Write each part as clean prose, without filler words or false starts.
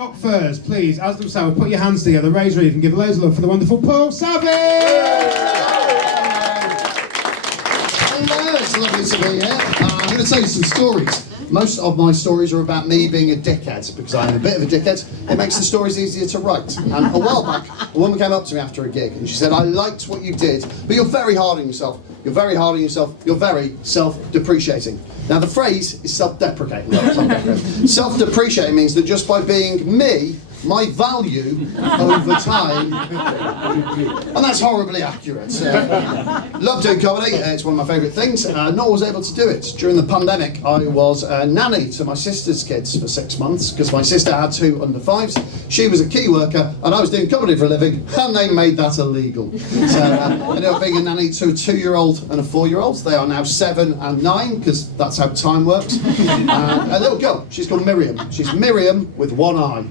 Up first, please, as themselves, put your hands together, raise your and give loads of love for the wonderful Paul Savage! Hello, it's lovely to be here. I'm going to tell you some stories. Most of my stories are about me being a dickhead, because I'm a bit of a dickhead. It makes the stories easier to write. And a while back, a woman came up to me after a gig and she said, I liked what you did, but you're very hard on yourself. You're very hard on yourself. You're very self-depreciating. Now the phrase is self-deprecating. Self-depreciating means that just by being me, my value over time, and that's horribly accurate. Love doing comedy, it's one of my favourite things. Not always able to do it. During the pandemic, I was a nanny to my sister's kids for 6 months, because my sister had 2 under 5s. She was a key worker, and I was doing comedy for a living, and they made that illegal. So I ended up being a nanny to a 2-year-old and a 4-year-old. They are now 7 and 9, because that's how time works. A little girl, she's called Miriam. She's Miriam with one eye.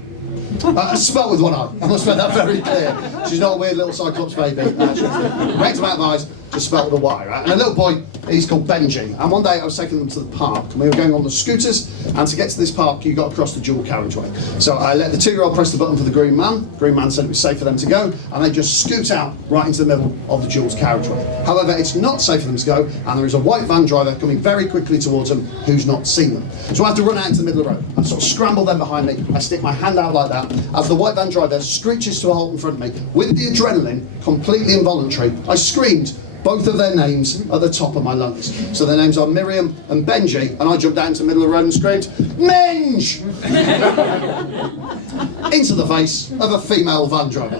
Spelt with one eye. I must make that very clear. She's not a weird little Cyclops baby. She's a great amount of eyes, just spelt with a Y, right? And a little boy, he's called Benji. And one day I was taking them to the park, and we were going on the scooters, and to get to this park, you got to cross the dual carriageway. So I let the 2-year-old press the button for the green man. The green man said it was safe for them to go, and they just scoot out right into the middle of the dual carriageway. However, it's not safe for them to go, and there is a white van driver coming very quickly towards them who's not seen them. So I have to run out into the middle of the road. I sort of scramble them behind me. I stick my hand out like that. As the white van driver screeches to a halt in front of me, with the adrenaline, completely involuntary, I screamed both of their names at the top of my lungs. So their names are Miriam and Benji, and I jumped down to the middle of the road and screamed, Minge! Into the face of a female van driver.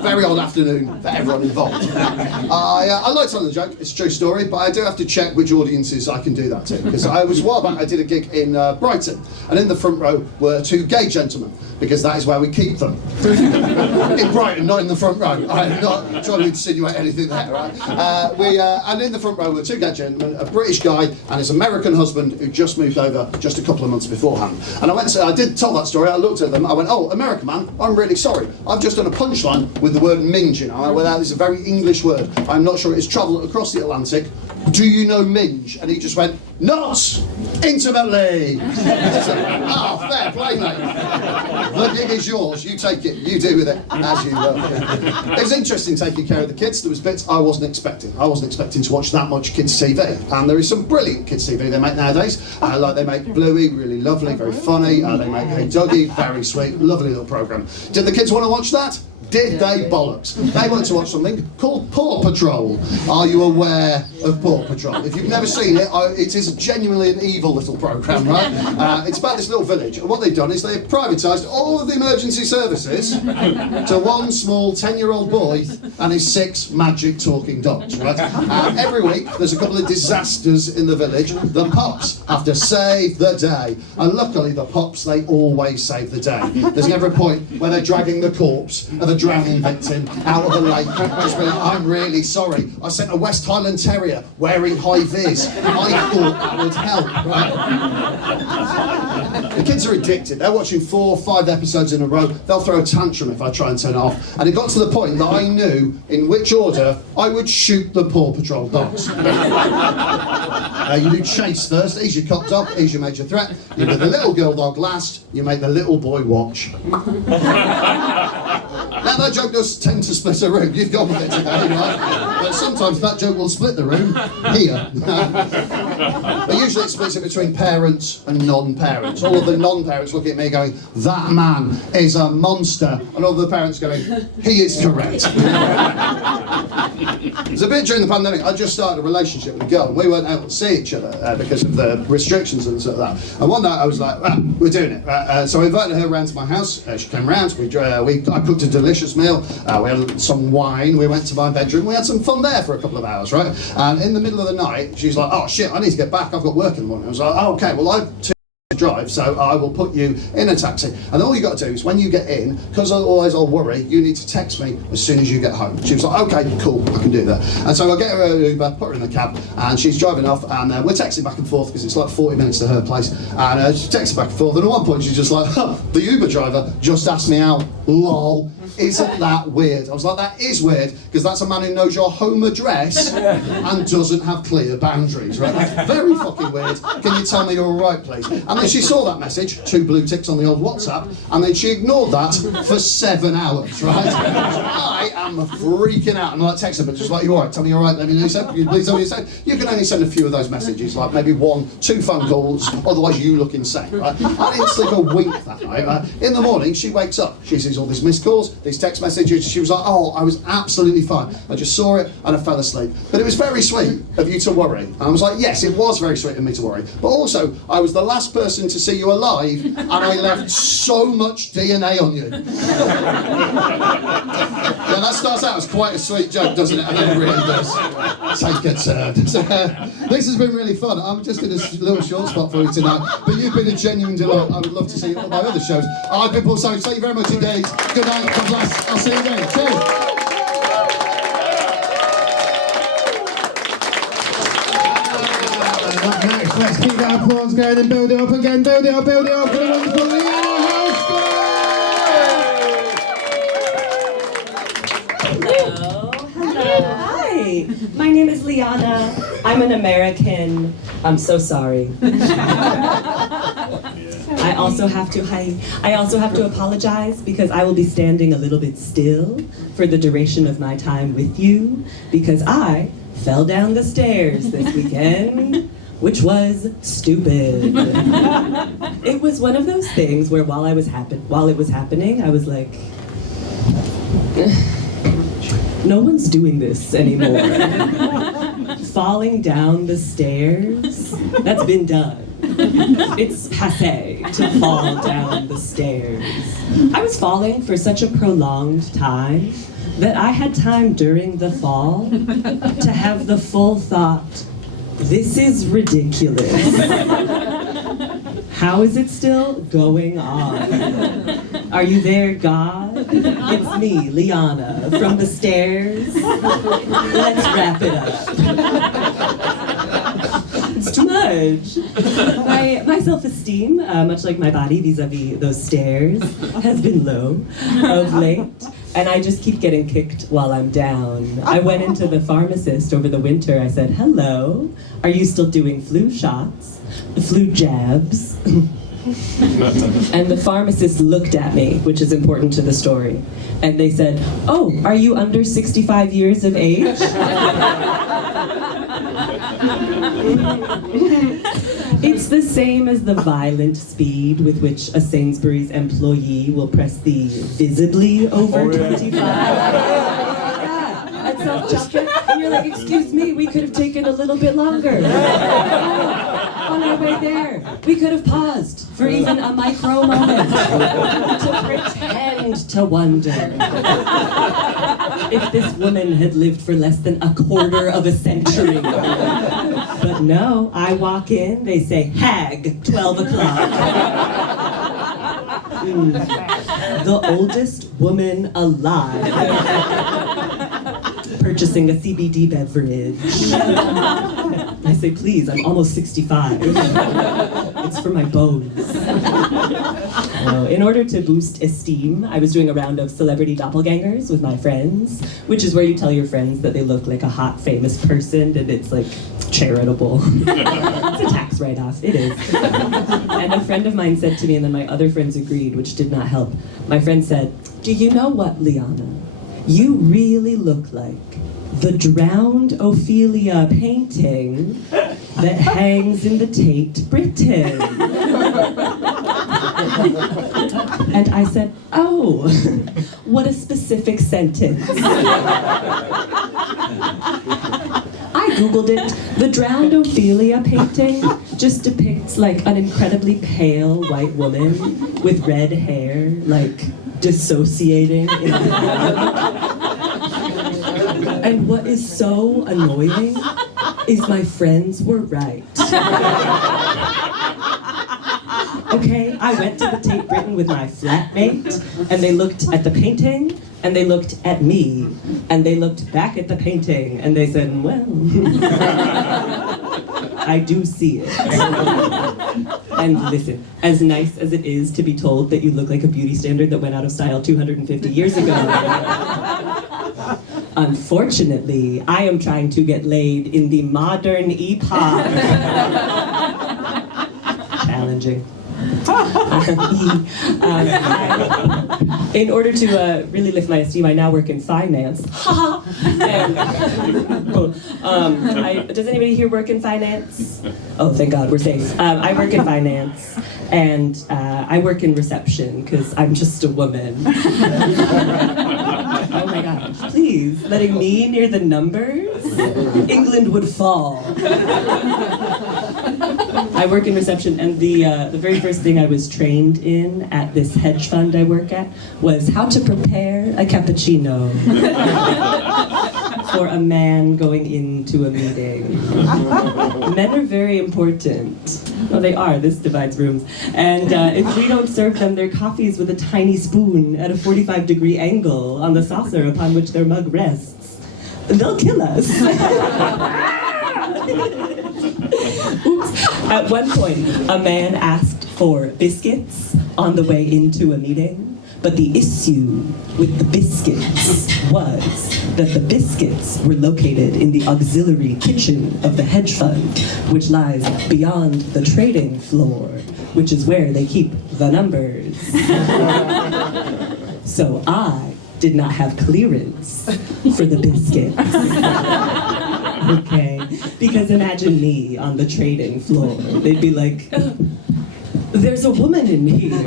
Very odd afternoon for everyone involved. I like telling the joke, it's a true story, but I do have to check which audiences I can do that to. Because a while back I did a gig in Brighton, and in the front row were 2 gay gentlemen, because that is where we keep them. In Brighton, not in the front row. I'm not trying to insinuate anything there, right? And in the front row were 2 gay gentlemen, a British guy and his American husband who just moved over just a couple of months beforehand. And I did tell that story, I looked at them, I went, oh, American man, I'm really sorry. I've just done a punchline with the word minge in it. I went, well, that is a very English word. I'm not sure it's travelled across the Atlantic. Do you know minge? And he just went, not intimately. Oh, fair play, mate. The gig is yours, you take it, you do with it as you will. It was interesting taking care of the kids. There was bits I wasn't expecting. I wasn't expecting to watch that much kids' TV. And there is some brilliant kids' TV they make nowadays. Like they make Bluey, really lovely, very funny. They make Hey Dougie, very sweet, lovely little programme. Did the kids want to watch that? Did they bollocks? They wanted to watch something called Paw Patrol. Are you aware of Paw Patrol? If you've never seen it, it is genuinely an evil little programme, right? It's about this little village, and what they've done is they've privatised all of the emergency services to one small 10-year-old boy and his 6 magic talking dogs, right? Every week there's a couple of disasters in the village. The pups have to save the day, and luckily the pups, they always save the day. There's never a point where they're dragging the corpse of a drowning victim out of the lake. I'm really sorry. I sent a West Highland Terrier wearing high vis. I thought that would help, right? The kids are addicted. They're watching 4 or 5 episodes in a row. They'll throw a tantrum if I try and turn it off. And it got to the point that I knew in which order I would shoot the Paw Patrol dogs. You do Chase first. He's your cop dog. He's your major threat. You do the little girl dog last. You make the little boy watch. Now that joke does tend to split a room, you've gone with it today, right? But sometimes that joke will split the room here. But usually it splits it between parents and non-parents. All of the non-parents looking at me going, that man is a monster. And all of the parents going, he is correct. There's a bit during the pandemic, I just started a relationship with a girl, and we weren't able to see each other because of the restrictions and sort of that. And one night I was like, well, we're doing it. So I invited her around to my house. She came round, I cooked a delicious meal, we had some wine, we went to my bedroom, we had some fun there for a couple of hours, right? And in the middle of the night, she's like, oh shit, I need to get back, I've got work in the morning. I was like, oh, okay, well I've drive, so I will put you in a taxi. And all you got to do is when you get in, because otherwise I'll worry, you need to text me as soon as you get home. She was like, okay, cool, I can do that. And so I get her an Uber, put her in the cab, and she's driving off, and we're texting back and forth because it's like 40 minutes to her place. And she texts back and forth, and at one point she's just like, the Uber driver just asked me out, lol. isn't that weird? I was like, that is weird, because that's a man who knows your home address and doesn't have clear boundaries, right? That's very fucking weird. Can you tell me you're all right, please? And then she saw that message, 2 blue ticks on the old WhatsApp, and then she ignored that for 7 hours, right? I am freaking out. And I like text her, but just like, you all right? Tell me you're all right. Let me know you said. Can you please tell me you said? You can only send a few of those messages, like maybe 1, 2 phone calls, otherwise you look insane, right? I didn't sleep a wink that night. In the morning, she wakes up. She sees all these missed calls, these text messages. She was like, oh, I was absolutely fine. I just saw it and I fell asleep. But it was very sweet of you to worry. And I was like, yes, it was very sweet of me to worry. But also, I was the last person to see you alive, and I left so much DNA on you. Yeah, that starts out as quite a sweet joke, doesn't it? And then it really does take a turn. So, this has been really fun. I'm just in a little short spot for you tonight, but you've been a genuine delight. I would love to see you at my other shows. I've been Paul Savage. Thank you very much indeed. Good night. God bless. I'll see you again. Cheers. Next, let's keep that applause going and build it up again. Build it up, build it up. For the wonderful Liana Hello. Hello. Hi. My name is Liana. I'm an American. I'm so sorry. I also have to apologize because I will be standing a little bit still for the duration of my time with you because I fell down the stairs this weekend, which was stupid. It was one of those things where while it was happening, I was like, no one's doing this anymore. Falling down the stairs, that's been done. It's passé to fall down the stairs. I was falling for such a prolonged time that I had time during the fall to have the full thought, this is ridiculous. How is it still going on? Are you there, God? It's me, Liana, from the stairs. Let's wrap it up. It's too much. My self-esteem, much like my body vis-a-vis those stairs, has been low of late. And I just keep getting kicked while I'm down. I went into the pharmacist over the winter. I said, hello, are you still doing flu shots? Flu jabs? And the pharmacist looked at me, which is important to the story. And they said, oh, are you under 65 years of age? It's the same as the violent speed with which a Sainsbury's employee will press the visibly over 25. Yeah, at self-checkout, and you're like, excuse me, we could have taken a little bit longer. On our way there, we could have paused for even a micro moment to pretend to wonder if this woman had lived for less than a quarter of a century. But no, I walk in, they say, hag, 12 o'clock. The oldest woman alive. Purchasing a CBD beverage. I say, please, I'm almost 65. It's for my bones. In order to boost esteem, I was doing a round of celebrity doppelgangers with my friends, which is where you tell your friends that they look like a hot, famous person, and it's like charitable. It's a tax write-off, it is. And a friend of mine said to me, and then my other friends agreed, which did not help. My friend said, do you know what, Liana? You really look like the drowned Ophelia painting that hangs in the Tate Britain. And I said, oh, what a specific sentence. I Googled it. The drowned Ophelia painting just depicts like an incredibly pale white woman with red hair, like dissociating in the And what is so annoying is my friends were right. Okay, I went to the Tate Britain with my flatmate, and they looked at the painting, and they looked at me, and they looked back at the painting, and they said, well. I do see it. And listen, as nice as it is to be told that you look like a beauty standard that went out of style 250 years ago, unfortunately, I am trying to get laid in the modern epoch. Challenging. In order to really lift my esteem, I now work in finance. Does anybody here work in finance? Oh, thank God, we're safe. I work in finance, and I work in reception because I'm just a woman. Oh my gosh, please, letting me near the numbers? England would fall. I work in reception, and the very first thing I was trained in at this hedge fund I work at was how to prepare a cappuccino for a man going into a meeting. Men are very important. Well, they are. This divides rooms. And if we don't serve them their coffees with a tiny spoon at a 45-degree angle on the saucer upon which their mug rests, they'll kill us. Oops. At one point, a man asked for biscuits on the way into a meeting, but the issue with the biscuits was that the biscuits were located in the auxiliary kitchen of the hedge fund, which lies beyond the trading floor, which is where they keep the numbers. So I did not have clearance for the biscuits. Okay, because imagine me on the trading floor. They'd be like, there's a woman in here.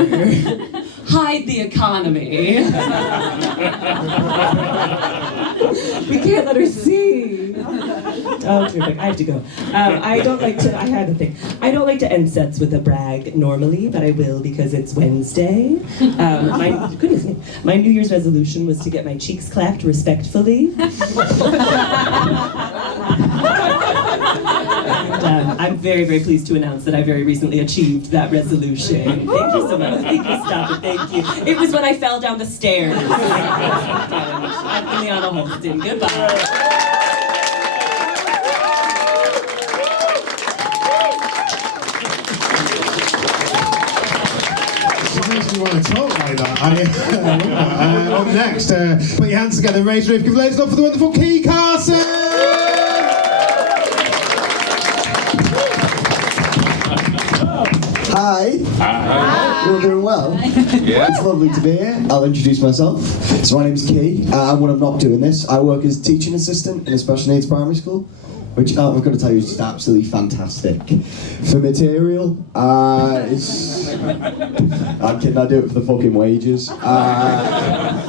Hide the economy. We can't let her see. Oh, terrific. I have to go. I don't like to end sets with a brag normally, but I will because it's Wednesday. My New Year's resolution was to get my cheeks clapped respectfully. And I'm very, very pleased to announce that I very recently achieved that resolution. Thank you so much. Thank you, stop it, thank you. It was when I fell down the stairs. I'm Ileana Holston. Goodbye. You want to talk like that? Up next, put your hands together, raise your roof, give loads up for the wonderful Key Carson! Hi. Hi. We're all doing well. Yeah. It's lovely to be here. I'll introduce myself. So my name's Key, and when I'm not doing this, I work as teaching assistant in a special needs primary school, which I've got to tell you is just absolutely fantastic. For material, I'm kidding, I do it for the fucking wages. I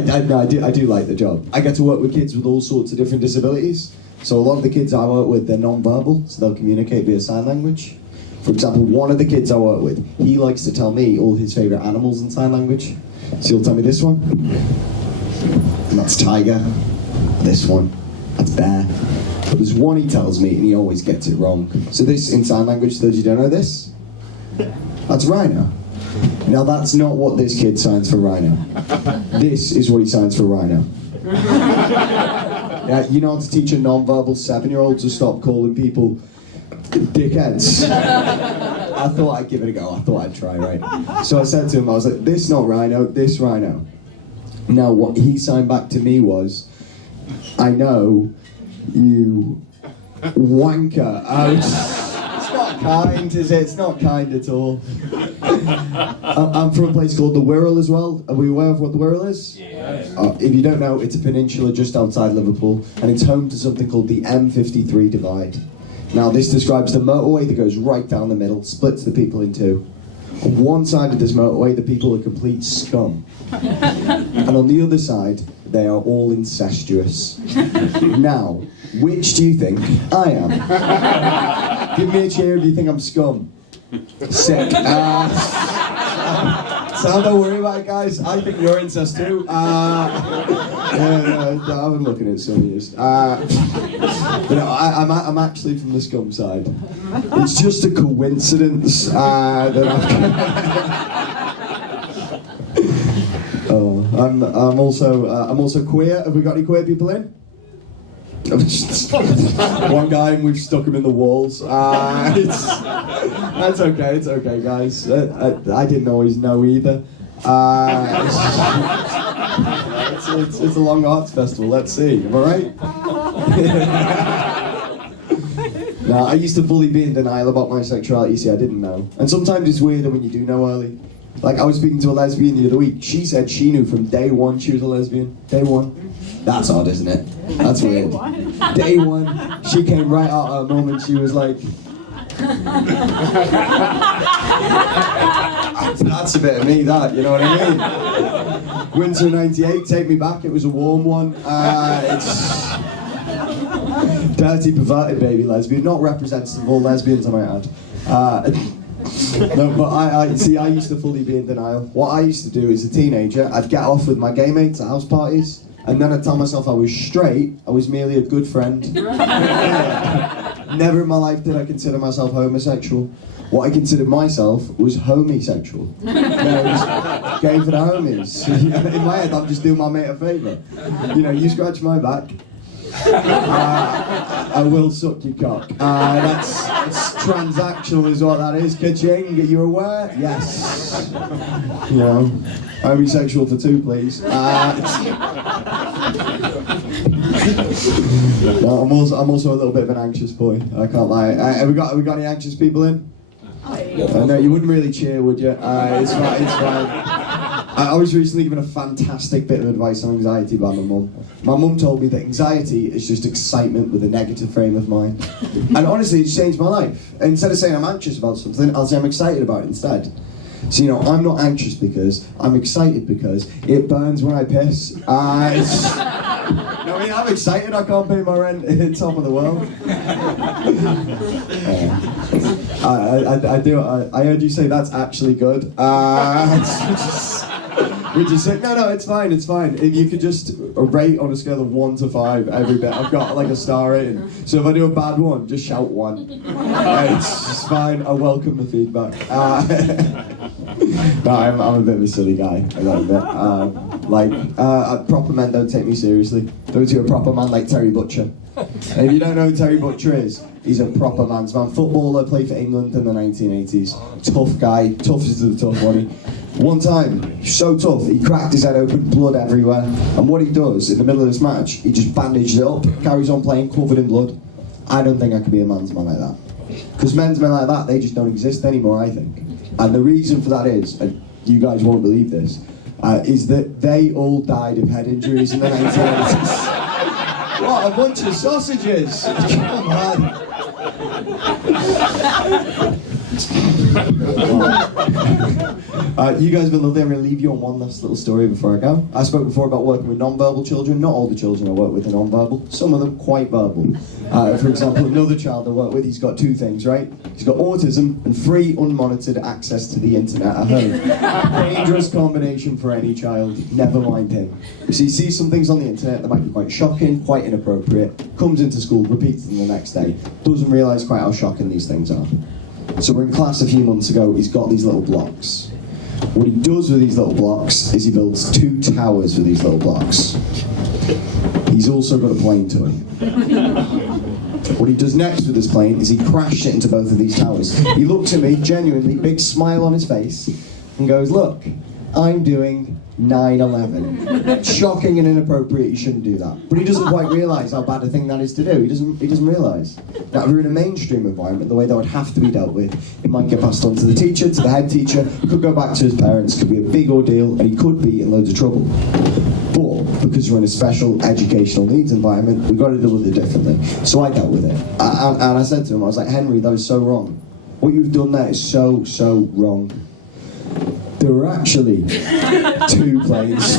do like the job. I get to work with kids with all sorts of different disabilities. So a lot of the kids I work with, they're non-verbal, so they'll communicate via sign language. For example, one of the kids I work with, he likes to tell me all his favourite animals in sign language. So he'll tell me this one, and that's tiger. This one, that's bear. But there's one he tells me, and he always gets it wrong. So this, in sign language, those you don't know this, that's rhino. Now that's not what this kid signs for rhino. This is what he signs for rhino. Yeah, you know how to teach a non-verbal 7-year-old to stop calling people dickheads. I thought I'd give it a go. I thought I'd try, right? So I said to him, I was like, this not rhino, this rhino. Now what he signed back to me was, I know you wanker. It's not kind, is it? It's not kind at all. I'm from a place called the Wirral as well. Are we aware of what the Wirral is? Yes. If you don't know, it's a peninsula just outside Liverpool, and it's home to something called the M53 divide. Now this describes the motorway that goes right down the middle, splits the people in two. On one side of this motorway, the people are complete scum. And on the other side, they are all incestuous. Now, which do you think I am? Give me a cheer if you think I'm scum. Sick. So don't worry about it, guys. I think you're incest too. I've been looking at some of yours. But no, I'm actually from the scum side. It's just a coincidence that I'm also queer. Have we got any queer people in? One guy and we've stuck him in the walls. That's okay, it's okay, guys. I didn't always know either. It's a long arts festival, let's see, am I right? No, I used to fully be in denial about my sexuality, see, I didn't know. And sometimes it's weirder when you do know early. Like, I was speaking to a lesbian the other week, she said she knew from day one she was a lesbian. Day one. That's odd, isn't it? That's weird. Day one, she came right out at her mum and she was like... That's a bit of me, that, you know what I mean? Winter '98, take me back, it was a warm one. It's... Dirty, perverted baby lesbian, not representative of all lesbians, I might add. No, but I used to fully be in denial. What I used to do as a teenager, I'd get off with my gay mates at house parties, and then I'd tell myself I was straight, I was merely a good friend. Never in my life did I consider myself homosexual. What I considered myself was homosexual. No, it was gay for the homies. In my head, I'm just doing my mate a favour. You know, you scratch my back, I will suck your cock. That's transactional is what that is. Ka-ching, are you aware? Yes. You know, homosexual for two, please. No, I'm also a little bit of an anxious boy. I can't lie. Have we got any anxious people in? No, you wouldn't really cheer, would you? It's fine. It's fine. I was recently given a fantastic bit of advice on anxiety by my mum. My mum told me that anxiety is just excitement with a negative frame of mind. And honestly, it's changed my life. Instead of saying I'm anxious about something, I'll say I'm excited about it instead. So, you know, I'm not anxious because, I'm excited because it burns when I piss. I mean, I'm excited I can't pay my rent in top of the world. I heard you say that's actually good. Would you say, no, it's fine. If you could just rate on a scale of 1 to 5 every bit, I've got like a star rating. So if I do a bad one, just shout 1. It's just fine, I welcome the feedback. No, I'm a bit of a silly guy, I got a bit. Proper men don't take me seriously. Those who are a proper man like Terry Butcher. And if you don't know who Terry Butcher is, he's a proper man's man. Footballer, played for England in the 1980s. Tough guy, tough is the tough one. One time, so tough, he cracked his head open, blood everywhere. And what he does in the middle of this match, he just bandages it up, carries on playing, covered in blood. I don't think I can be a man's man like that. Because men's men like that, they just don't exist anymore, I think. And the reason for that is, and you guys won't believe this, is that they all died of head injuries in the 1980s. What a bunch of sausages! Come on! You guys have been lovely. I'm going to leave you on one last little story before I go. I spoke before about working with non-verbal children. Not all the children I work with are non-verbal. Some of them quite verbal. For example, another child I work with, he's got 2 things, right? He's got autism and free unmonitored access to the internet at home. Dangerous combination for any child, never mind him. So he sees some things on the internet that might be quite shocking, quite inappropriate, comes into school, repeats them the next day, doesn't realise quite how shocking these things are. So we're in class a few months ago, he's got these little blocks. What he does with these little blocks is he builds 2 towers with these little blocks. He's also got a plane toy. What he does next with this plane is he crashed it into both of these towers. He looks at me, genuinely, big smile on his face, and goes, look, I'm doing 9/11. Shocking and inappropriate, you shouldn't do that. But he doesn't quite realise how bad a thing that is to do. He doesn't realise. Now, if we're in a mainstream environment, the way that would have to be dealt with, it might get passed on to the teacher, to the head teacher, could go back to his parents, could be a big ordeal, and he could be in loads of trouble. But because we're in a special educational needs environment, we've got to deal with it differently. So I dealt with it. And I said to him, I was like, Henry, that was so wrong. What you've done there is so, so wrong. There were actually 2 planes.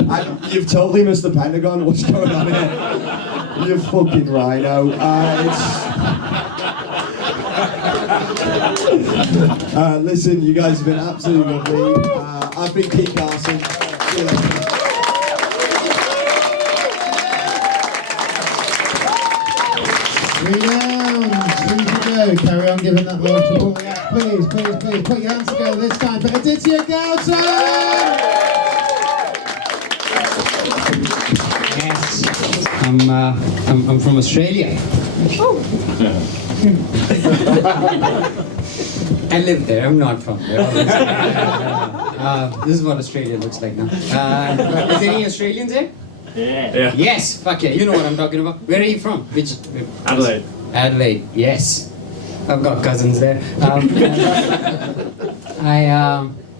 And you've totally missed the Pentagon. What's going on here? You fucking rhino. Listen, you guys have been absolutely lovely. I've been Keith Carson. See you later. 3 down, 2 to go. Carry on giving that large support. Yeah, please, put your hands together this time for Aditya Gautam! Yes, I'm I'm from Australia. I live there. I'm not from there. This is what Australia looks like now. Is there any Australians there? Yeah. Yes. Fuck yeah. You know what I'm talking about. Where are you from? Which? Adelaide. Adelaide. Yes. I've got cousins there.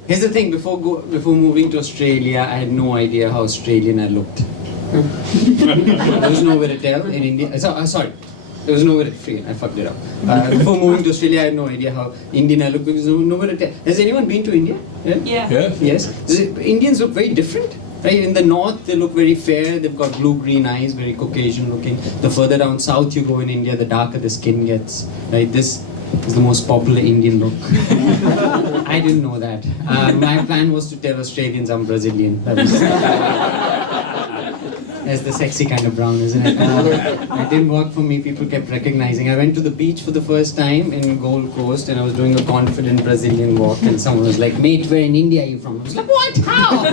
Here's the thing. Before moving to Australia, I had no idea how Australian I looked. There was nowhere to tell in India. Sorry. There was nowhere to I fucked it up. Before moving to Australia, I had no idea how Indian I looked because there was nowhere to tell. Has anyone been to India? Yeah. Yes. Indians look very different. Right? In the north, they look very fair. They've got blue-green eyes, very Caucasian looking. The further down south you go in India, the darker the skin gets. Right? This is the most popular Indian look. I didn't know that. My plan was to tell Australians I'm Brazilian. That's the sexy kind of brown, isn't it? It didn't work for me. People kept recognizing. I went to the beach for the first time in Gold Coast and I was doing a confident Brazilian walk and someone was like, mate, where in India are you from? I was like, what? How?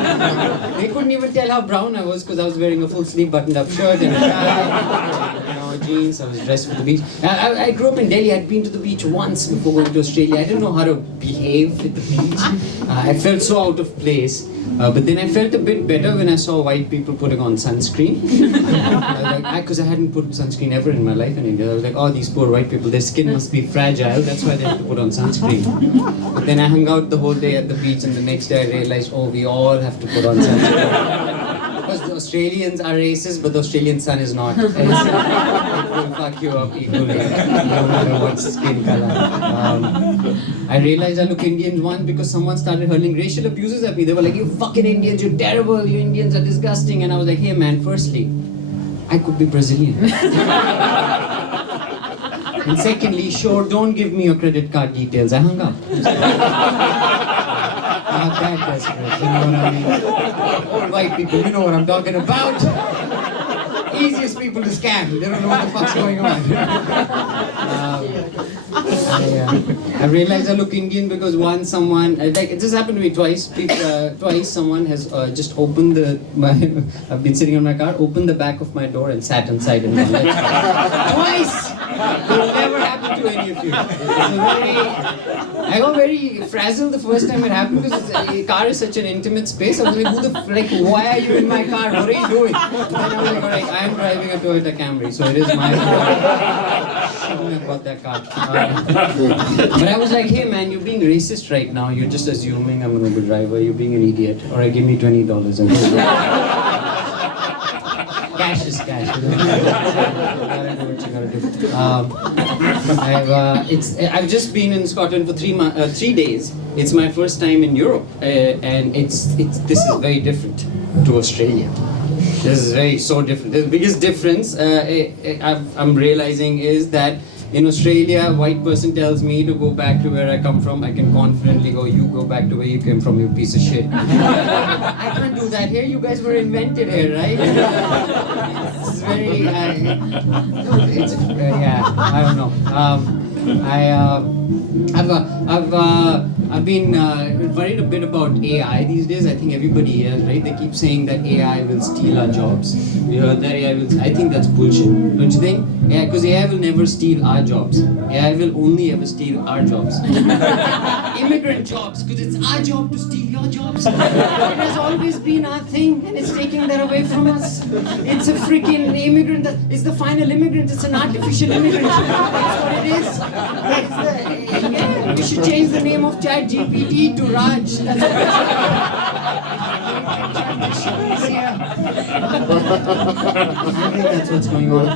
They couldn't even tell how brown I was because I was wearing a full sleeve buttoned up shirt and a tie, jeans. I was dressed for the beach. I grew up in Delhi. I'd been to the beach once before going to Australia. I didn't know how to behave at the beach. I felt so out of place. But then I felt a bit better when I saw white people putting on sunscreen. Because I hadn't put sunscreen ever in my life in India. I was like, oh, these poor white people, their skin must be fragile, that's why they have to put on sunscreen. But then I hung out the whole day at the beach and the next day I realized, oh, we all have to put on sunscreen. Because the Australians are racist, but the Australian sun is not. It will fuck you up equally, no matter what skin color. I realized I look Indian one because someone started hurling racial abuses at me. They were like, you fucking Indians, you're terrible, you Indians are disgusting. And I was like, hey man, firstly, I could be Brazilian. And secondly, sure, don't give me your credit card details. I hung up. Not that desperate, you know what I mean? Old white people, you know what I'm talking about. Easiest people to scam. They don't know what the fuck's going on. I realized I look Indian because once someone, it just happened to me twice. Twice someone has just opened I've been sitting in my car, opened the back of my door and sat inside and gone like, twice! It will never happen to any of you. I got very frazzled the first time it happened because a car is such an intimate space. I was like, why are you in my car? What are you doing? And I was like, alright, I am driving a Toyota Camry, so it is my fault. Shouldn't have got that car. But I was like, hey man, you're being racist right now. You're just assuming I'm an Uber driver. You're being an idiot. Alright, give me $20 and cash is cash. You gotta do what you gotta do. I've just been in Scotland for 3 days. It's my first time in Europe, and this is very different to Australia. This is so different. The biggest difference I'm realizing is that in Australia, a white person tells me to go back to where I come from, I can confidently go, you go back to where you came from, you piece of shit. I can't do that here, you guys were invented here, right? It's very, I don't know. I've been worried a bit about AI these days. I think everybody is, right? They keep saying that AI will steal our jobs. You heard that AI will. I think that's bullshit. Don't you think? Yeah, because AI will never steal our jobs. AI will only ever steal our jobs. Immigrant jobs, because it's our job to steal your jobs. It has always been our thing, and it's taking that away from us. It's a freaking immigrant. It's the final immigrant. It's an artificial immigrant. That's what it is. We should change the name of ChatGPT to Raj. That's what I think that's what's going on.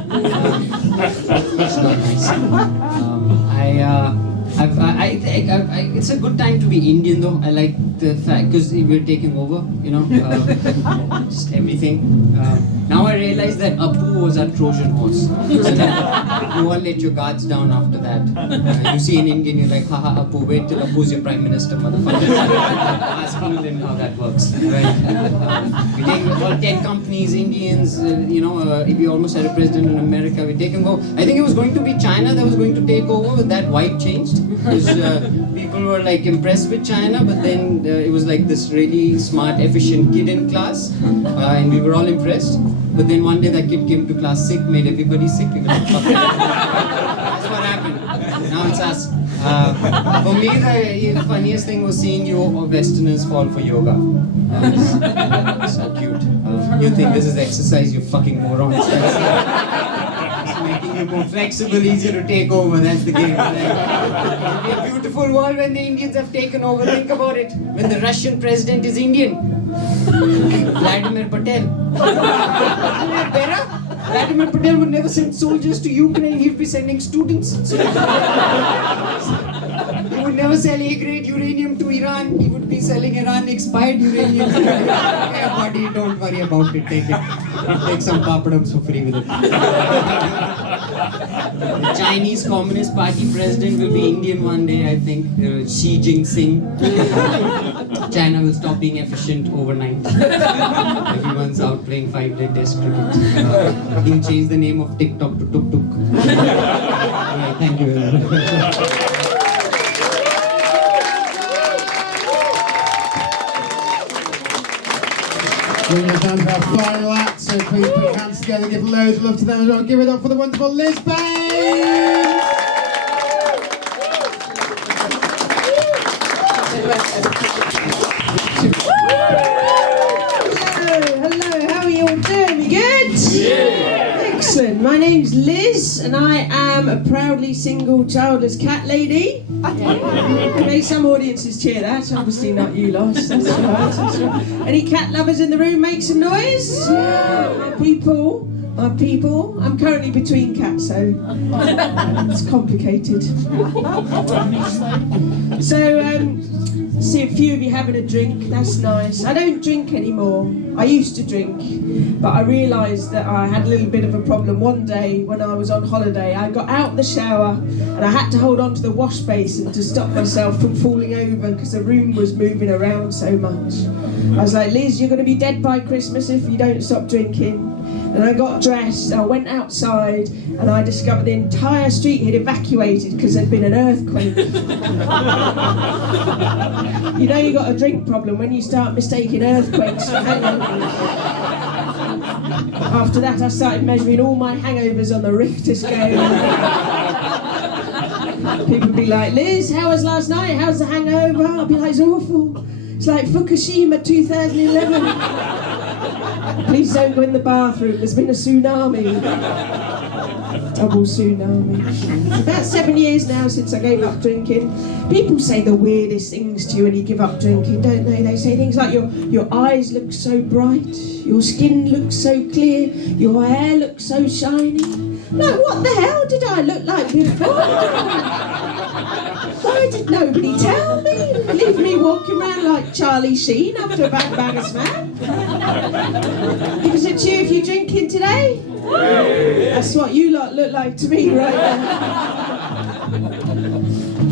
It's not nice. It's a good time to be Indian though. I like the fact because we're taking over, just everything. Now I realize that Apu was a Trojan horse. You all let your guards down after that. You see an Indian, you're like, haha, Apu, wait till Apu's your prime minister, motherfucker. Ask him how that works. Right? We take all 10 companies, Indians, we almost had a president in America. We take him over. I think it was going to be China that was going to take over, but that vibe changed. Because people were like impressed with China, but then it was like this really smart, efficient kid in class, and we were all impressed. But then one day that kid came to class sick, made everybody sick. We were like, fuck it. That's what happened. Now it's us. For me, the funniest thing was seeing you Westerners fall for yoga. So cute. You think this is exercise, you fucking morons. It's making you more flexible, easier to take over. That's the game. It'll be a beautiful world when the Indians have taken over. Think about it. When the Russian president is Indian. Vladimir Patel. Isn't it better? Vladimir Patel would never send soldiers to Ukraine, he'd be sending students. He would never sell A-grade uranium to Iran, he would be selling Iran expired uranium. Okay, buddy, don't worry about it, take it. Take some papadums for free with it. The Chinese Communist Party president will be Indian one day, I think. Xi Jinping. China will stop being efficient overnight. Everyone's out playing 5-day test cricket. He'll change the name of TikTok to Tuk Tuk. Alright, thank you very much. We're going to come to our final act, so please put your hands together, give loads of love to them as well. Give it up for the wonderful Liz Baines! Hello, how are you all doing? You good? Yeah! Excellent. My name's Liz, and I am a proudly single, childless cat lady. Okay, some audiences cheer that, obviously not you lot. That's right. Any cat lovers in the room, make some noise? Yeah. My people. I'm currently between cats, so it's complicated. So, see a few of you having a drink, that's nice. I don't drink anymore. I used to drink, but I realised that I had a little bit of a problem one day when I was on holiday. I got out the shower and I had to hold on to the wash basin to stop myself from falling over because the room was moving around so much. I was like, Liz, you're going to be dead by Christmas if you don't stop drinking. And I got dressed, I went outside, and I discovered the entire street had evacuated because there'd been an earthquake. You know you got a drink problem when you start mistaking earthquakes for hangovers. After that I started measuring all my hangovers on the Richter scale. People would be like, Liz, how was last night? How's the hangover? I'll be like, it's awful. It's like Fukushima 2011. Please don't go in the bathroom, there's been a tsunami. Double tsunami. It's about 7 years now since I gave up drinking. People say the weirdest things to you when you give up drinking, don't they? They say things like your eyes look so bright, your skin looks so clear, your hair looks so shiny. Like, what the hell did I look like before? Why did nobody tell me? Leave me walking around like Charlie Sheen after a bag of smack? Is it you if you're drinking today? That's what you lot look like to me right now.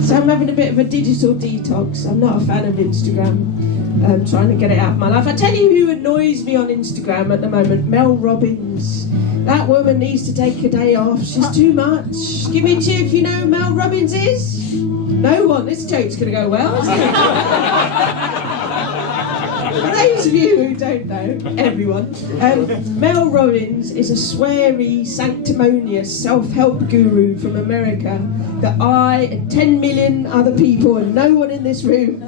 So I'm having a bit of a digital detox. I'm not a fan of Instagram. I'm trying to get it out of my life. I tell you who annoys me on Instagram at the moment, Mel Robbins. That woman needs to take a day off. She's too much. Give me a cheer if you know who Mel Robbins is. No one. This joke's going to go well, isn't it? For those of you who don't know, everyone, Mel Robbins is a sweary, sanctimonious self-help guru from America that I and 10 million other people and no one in this room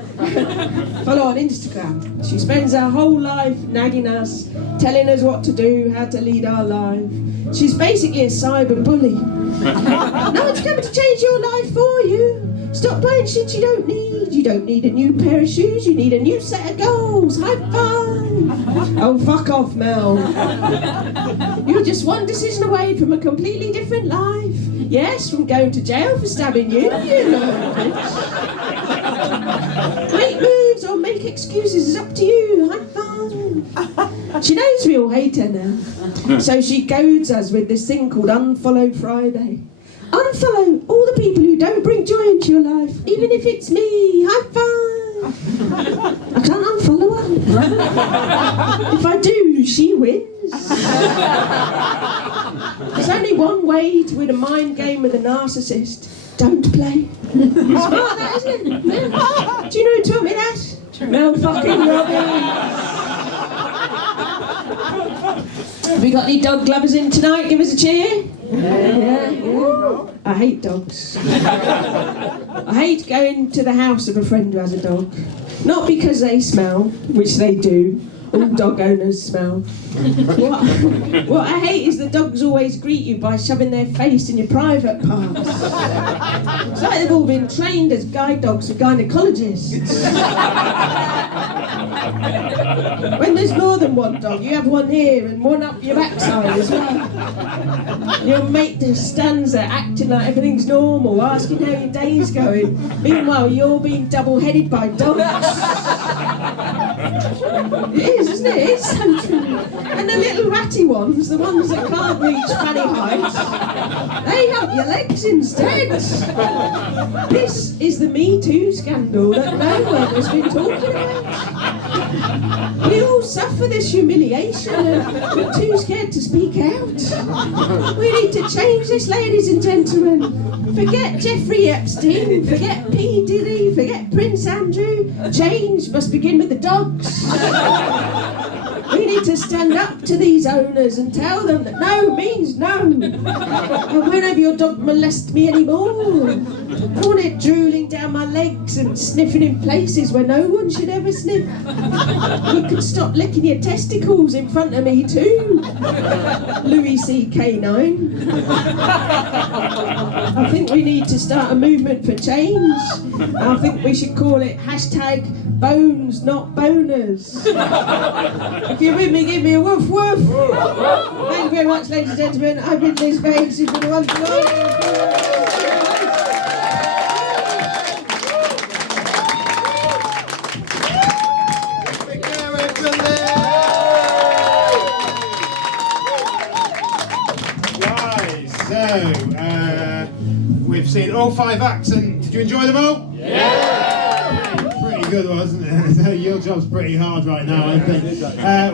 follow on Instagram. She spends her whole life nagging us, telling us what to do, how to lead our life. She's basically a cyber bully. No one's coming to change your life for you. Stop buying shit you don't need. You don't need a new pair of shoes, you need a new set of goals. High five! Oh, fuck off, Mel. You're just one decision away from a completely different life. Yes, from going to jail for stabbing you, you know. Make moves or make excuses, it's up to you. High five! She knows we all hate her now. So she goads us with this thing called Unfollow Friday. Unfollow all the people who don't bring joy into your life, even if it's me. High five! I can't unfollow her. If I do, she wins. There's only one way to win a mind game with a narcissist. Don't play. Smart that, isn't it? Do you know who taught me that? Mel fucking Robbins. Have we got any dog lovers in tonight? Give us a cheer. Yeah. I hate dogs. I hate going to the house of a friend who has a dog. Not because they smell, which they do. All dog owners smell. What I hate is the dogs always greet you by shoving their face in your private parts. It's like they've all been trained as guide dogs for gynecologists. When there's more than one dog, you have one here and one up your backside as well. Your mate just stands there acting like everything's normal, asking how your day's going. Meanwhile, you're being double-headed by dogs. It is, isn't it? It's so true. And the little ratty ones, the ones that can't reach fanny height, they help your legs instead. This is the Me Too scandal that no one has been talking about. We all suffer this humiliation and we're too scared to speak out. We need to change this, ladies and gentlemen. Forget Jeffrey Epstein, forget P. Diddy, forget Prince Andrew. Change must begin with the dogs. We need to stand up to these owners and tell them that no means no. I won't have your dog molest me anymore. I want it drooling down my legs and sniffing in places where no one should ever sniff. You could stop licking your testicles in front of me too. Louis C.K.9. I think we need to start a movement for change. I think we should call it #Bones Not Boners. If you're with me, give me a woof woof. Thank you very much, ladies and gentlemen. I've been Liz Baines. It's been a wonderful night. We've seen all 5 acts, and did you enjoy them all? Yeah! Pretty good, wasn't it? Your job's pretty hard right now, I think.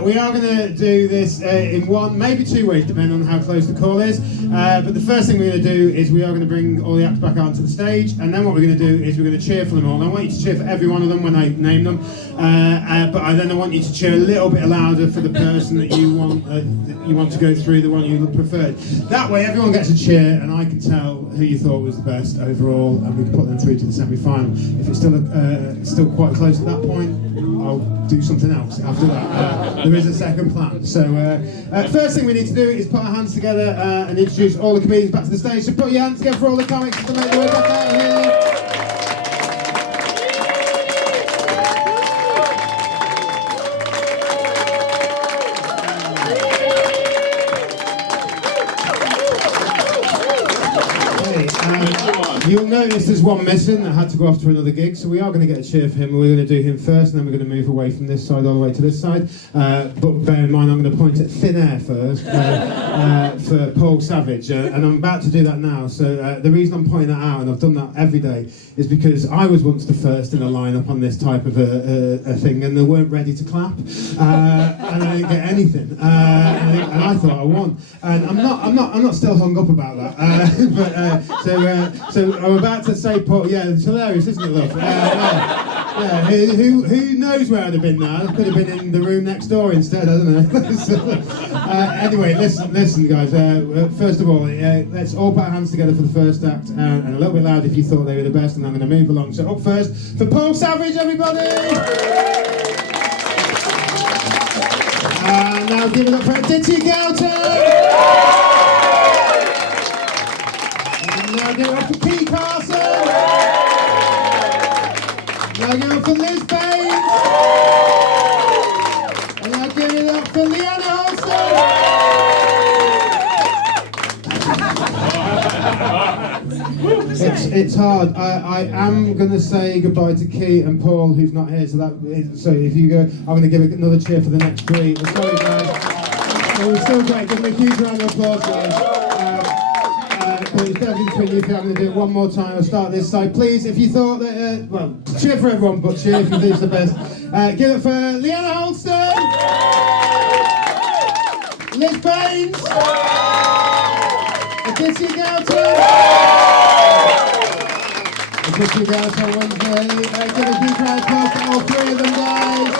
We are going to do this in 1, maybe 2 ways, depending on how close the call is. But the first thing we're going to do is we are going to bring all the acts back onto the stage, and then what we're going to do is we're going to cheer for them all. And I want you to cheer for every one of them when I name them, but then I want you to cheer a little bit louder for the person that you want to go through, the one you preferred. That way everyone gets a cheer, and I can tell who you thought was the best overall, and we can put them through to the semi-final. If it's still quite close at that point, I'll do something else after that. There is a second plan. So first thing we need to do is put our hands together and introduce all the comedians back to the stage. So put your hands together for all the comics to make their way back out of here. You'll notice there's one missing that had to go off to another gig, so we are going to get a cheer for him. We're going to do him first, and then we're going to move away from this side all the way to this side. But bear in mind, I'm going to point at thin air first for Paul Savage, and I'm about to do that now. So the reason I'm pointing that out, and I've done that every day, is because I was once the first in a lineup on this type of a thing, and they weren't ready to clap, and I didn't get anything, and I thought I won. And I'm not still hung up about that. So I'm about to say, Paul, yeah, it's hilarious, isn't it, love? Who knows where I'd have been now? I could have been in the room next door instead, I don't know. Anyway, listen, guys. First of all, let's all put our hands together for the first act, and a little bit loud if you thought they were the best, and I'm going to move along. So up first, for Paul Savage, everybody! Now give it up for Aditya Gautam! Now give it up for Pete Carson! Now give it up for Liz Baines! And now give it up for Leanna Holston! It's hard. I am going to say goodbye to Kate and Paul, who's not here. So if you go, I'm going to give another cheer for the next 3. Sorry, guys. It was still great. Give them a huge round of applause, guys. But it's definitely between you two. I'm going to do it one more time. I'll start this side. Please, if you thought that, well, cheer for everyone, but cheer if you think it's the best. Give it for Leanna Holston, Liz Baines, Aditya Gautam, Aditya Gautam Wednesday. Give a huge round of applause to all 3 of them, guys.